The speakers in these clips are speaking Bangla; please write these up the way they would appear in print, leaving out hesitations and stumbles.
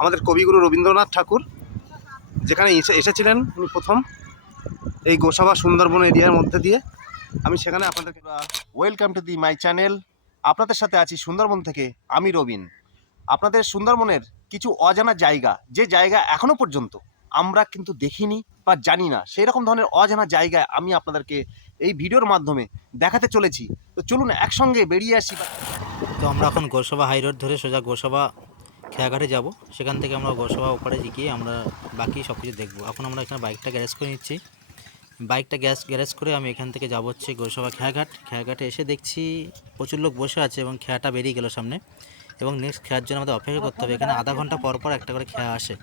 আমাদের কবিগুরু রবীন্দ্রনাথ ঠাকুর যেখানে এসেছিলেন উনি প্রথম এই গোসাবা সুন্দরবন এরিয়ার মধ্যে দিয়ে। আমি সেখানে আপনাদেরকে welcome to the my channel. আপনাদের সাথে আছি সুন্দরবন থেকে আমি রবিন। আপনাদের সুন্দরবনের কিছু অজানা জায়গা, যে জায়গা এখনো পর্যন্ত আমরা কিন্তু দেখিনি বা জানি না, সেই রকম ধরনের অজানা জায়গায় আমি আপনাদেরকে এই ভিডিওর মাধ্যমে দেখাতে চলেছি। তো চলুন একসঙ্গে বেরিয়ে আসি। তো আমরা এখন গোসাবা হাই রোড ধরে সোজা গোসাবা খেয়াঘাটে যাব। সেখান থেকে আমরা গোসাবা ওপারে গিয়ে আমরা বাকি সব কিছু দেখবো। এখন আমরা এখানে বাইকটা গ্যারেজ করে নিচ্ছি। বাইকটা গ্যারেজ করে আমি এখান থেকে যাব হচ্ছে গোসাবা খেয়াঘাটে এসে দেখছি প্রচুর লোক বসে আছে এবং খেয়াটা বেরিয়ে গেল সামনে, এবং নেক্সট খেয়ার জন্য আমাদের অপেক্ষা করতে হবে। এখানে আধা ঘন্টা পর পর একটা করে খেয়া আসে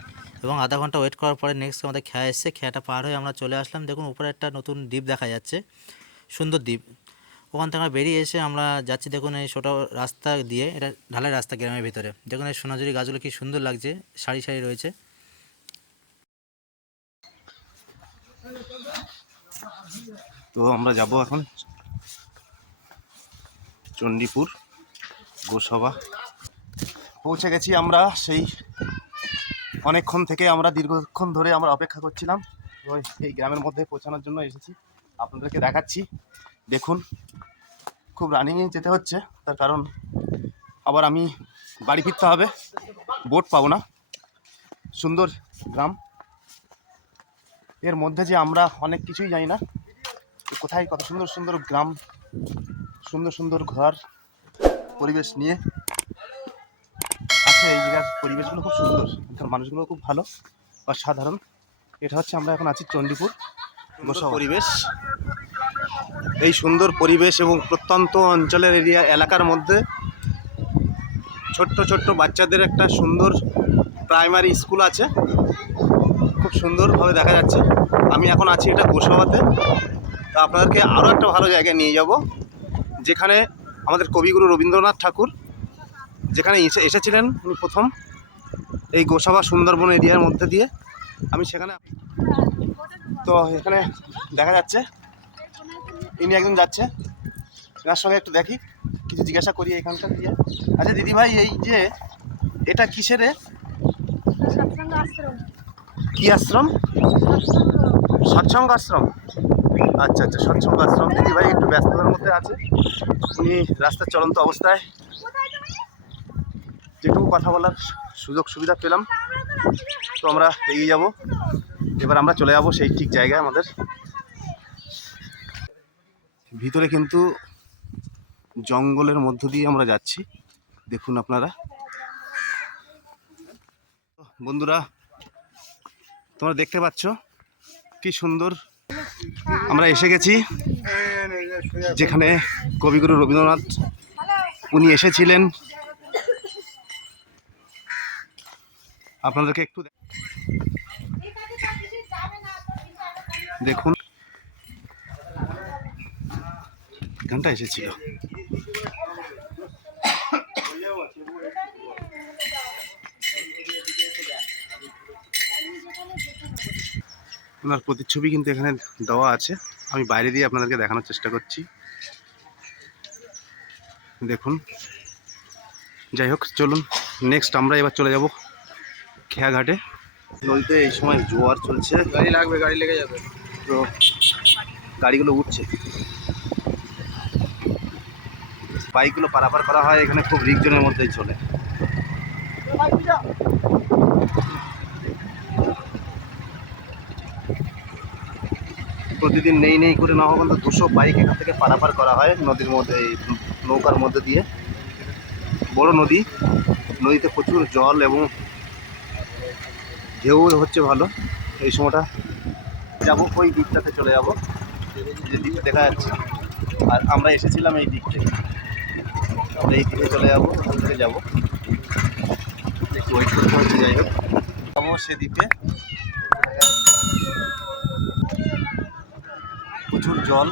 এবং আধা ঘন্টা ওয়েট করার পরে নেক্সট আমাদের খেয়া এসছে। খেয়াটা পার হয়ে আমরা চলে আসলাম। দেখুন উপরে একটা নতুন দ্বীপ দেখা যাচ্ছে, সুন্দর দ্বীপ। ওখান থেকে আমরা বেরিয়ে এসে আমরা যাচ্ছি দেখুন এই ছোটো রাস্তা দিয়ে, এটা ঢালাই রাস্তা গ্রামের ভিতরে। দেখুন এই সোনাঝুরি গাছগুলো কি সুন্দর লাগছে, সারি সারি রয়েছে। তো আমরা যাব এখন চণ্ডীপুর গোসাবা। পৌঁছে গেছি আমরা। সেই অনেকক্ষণ থেকে আমরা দীর্ঘক্ষণ ধরে আমরা অপেক্ষা করছিলাম এই গ্রামের মধ্যে পৌঁছানোর জন্য এসেছি, আপনাদেরকে দেখাচ্ছি। দেখুন খুব রানিংয়ে যেতে হচ্ছে, তার কারণ আবার আমি বাড়ি ফিরতে হবে, বোট পাবো না। সুন্দর গ্রাম, এর মধ্যে যে আমরা অনেক কিছুই জানি না, কোথায় কত সুন্দর সুন্দর গ্রাম, সুন্দর সুন্দর ঘর, পরিবেশ নিয়ে আছে। এই জায়গার পরিবেশগুলো খুব সুন্দর, এখানকার মানুষগুলো খুব ভালো বা সাধারণ। এটা হচ্ছে আমরা এখন আছি চণ্ডীপুর গোসাবা। পরিবেশ, এই সুন্দর পরিবেশ এবং প্রত্যন্ত অঞ্চলের এলাকার মধ্যে ছোট্ট ছোট্ট বাচ্চাদের একটা সুন্দর প্রাইমারি স্কুল আছে, খুব সুন্দরভাবে দেখা যাচ্ছে। আমি এখন আছি এটা গোসাবাতে। তা আপনাদেরকে আরও একটা ভালো জায়গায় নিয়ে যাব, যেখানে আমাদের কবিগুরু রবীন্দ্রনাথ ঠাকুর যেখানে এসেছিলেন উনি প্রথম এই গোসাবা সুন্দরবন এরিয়ার মধ্যে দিয়ে। আমি সেখানে, তো এখানে দেখা যাচ্ছে ইনি একজন যাচ্ছে, এনার সঙ্গে একটু দেখি, কিছু জিজ্ঞাসা করি এখানকার দিয়ে। আচ্ছা দিদি ভাই, এই যে এটা কিসের, কি আশ্রম? সৎসঙ্গ আশ্রম। আচ্ছা আচ্ছা, সৎসঙ্গ আশ্রম। দিদি ভাই একটু ব্যস্ততার মধ্যে আছে, উনি রাস্তার চলন্ত অবস্থায়। যেটুকু কথা বলার সুযোগ সুবিধা পেলাম, তো আমরা এগিয়ে যাব। এবার আমরা চলে যাব সেই ঠিক জায়গায়। আমাদের ভিতরে কিন্তু জঙ্গলের মধ্য দিয়ে আমরা যাচ্ছি, দেখুন আপনারা। বন্ধুরা তোমরা দেখতে পাচ্ছ কি সুন্দর আমরা এসে গেছি, যেখানে কবিগুরু রবীন্দ্রনাথ উনি এসেছিলেন। আপনাদেরকে একটু দেখুন, এখানটা এসেছিল। ওনার প্রতিচ্ছবি কিন্তু এখানে দেওয়া আছে, আমি বাইরে দিয়ে আপনাদেরকে দেখানোর চেষ্টা করছি। দেখুন, যাই হোক চলুন নেক্সট আমরা এবার চলে যাব খেয়াঘাটে। নদীতে এই সময় জোয়ার চলছে, গাড়ি লাগবে, গাড়ি লেগে যাবে। তো গাড়িগুলো উঠছে, বাইকগুলো পারাপার করা হয় এখানে খুব রিকজনের মধ্যেই চলে। প্রতিদিন নেই করে না হোক 200 বাইক এখান থেকে পারাপার করা হয় নদীর মধ্যে, এই নৌকার মধ্যে দিয়ে। বড় নদী, নদীতে প্রচুর জল এবং ঢেউ হচ্ছে ভালো। এই সময়টা যাবো ওই দিকটাতে চলে যাব, যে দিকটা দেখা যাচ্ছে। আর আমরা এসেছিলাম এই দিক থেকে, আমরা এই দিকে চলে যাবো, ওই দিকে যাবো, একটু ওয়েট করতে হচ্ছে। যাই হোক যাবো সেদিকে, প্রচুর জল।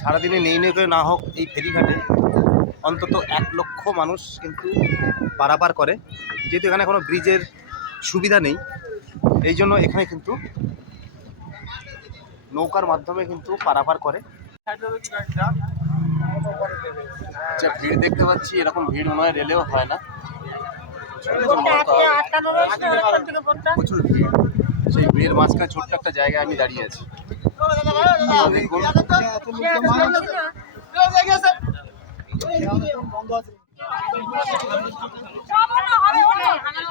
সারাদিনে নেই করে না হোক এই ফেরিঘাটে অন্তত 1 লক্ষ মানুষ কিন্তু পারাপার করে। যেহেতু এখানে কোনো ব্রিজের সুবিধা নেই, এই জন্য এখানে কিন্তু নৌকার মাধ্যমে কিন্তু পারাপার করে। যে ভিড় দেখতে পাচ্ছি, এরকম ভিড় মনে হয় রেলেও হয় না। প্রচুর ভিড়। সেই ভিড়ের মাঝখানে ছোট্ট একটা জায়গায় আমি দাঁড়িয়ে আছি। দেখুন,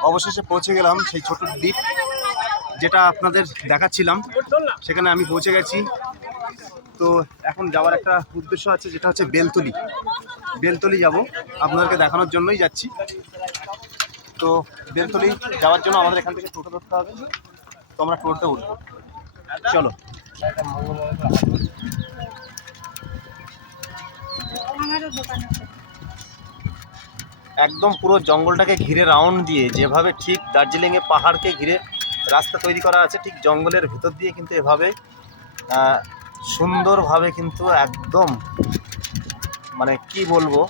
অবশেষে পৌঁছে গেলাম সেই ছোট দ্বীপ যেটা আপনাদের দেখাচ্ছিলাম, সেখানে আমি পৌঁছে গেছি। তো এখন যাওয়ার একটা উদ্দেশ্য আছে, যেটা হচ্ছে বেলতলি। বেলতলি যাব, আপনাদেরকে দেখানোর জন্যই যাচ্ছি। তো বেলতলি যাওয়ার জন্য আমাদের এখান থেকে টোটো ধরতে হবে। তো আমরা টোটোতে উঠবো, চলো। একদম পুরো জঙ্গলটাকে ঘিরে রাউন্ড দিয়ে, যেভাবে ঠিক দার্জিলিংয়ে পাহাড়কে ঘিরে রাস্তা তৈরি করা আছে, ঠিক জঙ্গলের ভিতর দিয়ে কিন্তু এভাবে সুন্দরভাবে কিন্তু একদম মানে কি বলবো,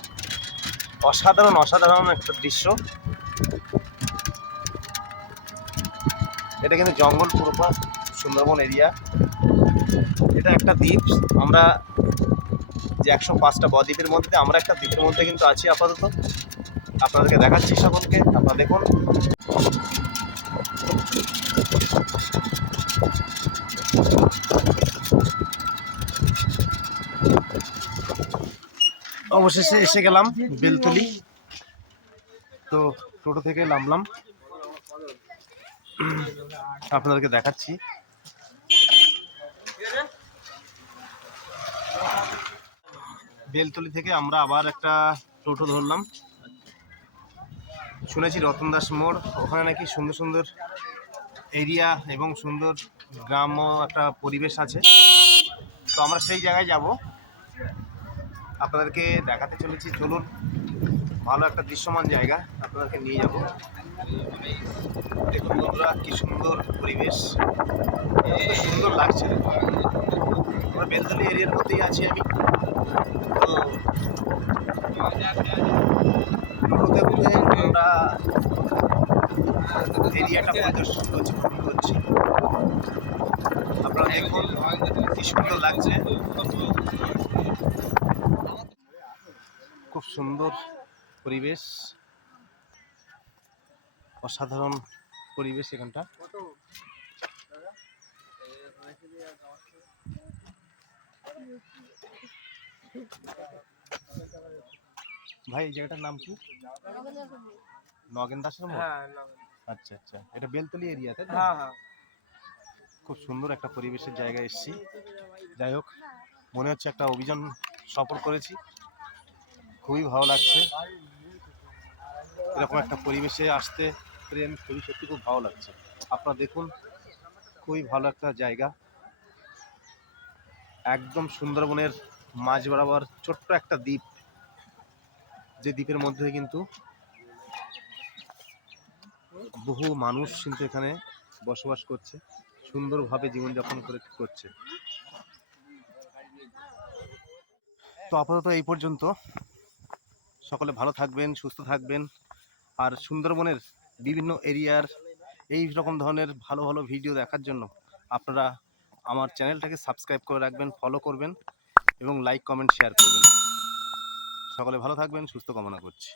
অসাধারণ অসাধারণ একটা দৃশ্য। এটা কিন্তু জঙ্গল পুরো সুন্দরবন এরিয়া। এটা একটা দ্বীপ। আমরা যে 105টা বদ্বীপের মধ্যে আমরা একটা দ্বীপের মধ্যে কিন্তু আছি আপাতত। আপনাদেরকে দেখাচ্ছি সকলকে, আপনারা দেখুন। অবশেষে এসে গেলাম বেলতলি। তো টোটো থেকে নামলাম, আপনাদেরকে দেখাচ্ছি। বেলতলি থেকে আমরা আবার একটা টোটো ধরলাম। শুনেছি রতনদাস মোড়, ওখানে নাকি সুন্দর সুন্দর এরিয়া এবং সুন্দর গ্রাম্য একটা পরিবেশ আছে। তো আমরা সেই জায়গায় যাব, আপনাদেরকে দেখাতে চলেছি। চলুন, ভালো একটা দৃশ্যমান জায়গা আপনাদেরকে নিয়ে যাব। দেখুন বন্ধুরা, কি সুন্দর পরিবেশ, কত সুন্দর লাগছে। আমরা বেলতলি এরিয়ার মধ্যেই আছি আমি। তো টোটোতে উঠে আমরা এরিয়াটা পরিদর্শন করছি। আপনারা দেখুন কি সুন্দর লাগছে, খুব সুন্দর পরিবেশ, অসাধারণ পরিবেশ এখানটা। ভাই এই জায়গাটার নাম কি? নগেন দাসের মোড়? আচ্ছা আচ্ছা, এটা বেলতলি এরিয়াতে। খুব সুন্দর একটা পরিবেশের জায়গায় এসেছি। যাই হোক, মনে হচ্ছে একটা অভিযান সফর করেছি। খুবই ভালো লাগছে এরকম একটা পরিবেশে আসতে, ট্রেন খুবই সত্যি খুব ভালো লাগছে। আপনারা দেখুন, খুবই ভালো একটা জায়গা, একদম সুন্দরবনের মাঝ বরাবর ছোট্ট একটা দ্বীপ, যে দ্বীপের মধ্যে কিন্তু বহু মানুষ কিন্তু এখানে বসবাস করছে, সুন্দরভাবে জীবনযাপন করছে। তো আপাতত এই পর্যন্ত। সকলে ভালো থাকবেন, সুস্থ থাকবেন। আর সুন্দরবনের বিভিন্ন এরিয়ার এই রকম ধরনের ভালো ভালো ভিডিও দেখার জন্য আপনারা আমার চ্যানেলটাকে সাবস্ক্রাইব করে রাখবেন, ফলো করবেন এবং লাইক কমেন্ট শেয়ার করবেন। সকলে ভালো থাকবেন, সুস্থ কামনা করছি।